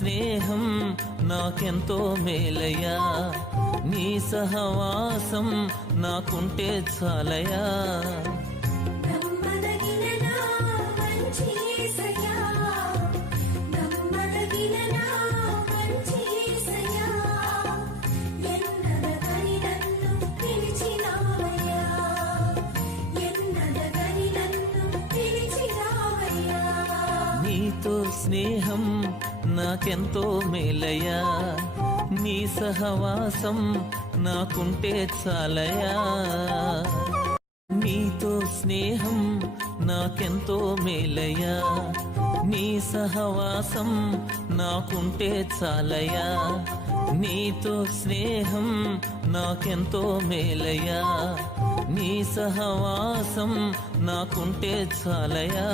స్నేహం నాకెంతో మేలయ్యా, నీ సహవాసం నాకుంటే చాలయ్యా. నీతో స్నేహం నాకెంతో మేలయ్యా, నీ సహవాసం నాకుంటే చాలయ్యా. నీతో స్నేహం నాకెంతో మేలయ్యా, నీ సహవాసం నాకుంటే చాలయ్యా. నీతో స్నేహం నాకెంతో మేలయ్యా, నీ సహవాసం నాకుంటే చాలయ్యా.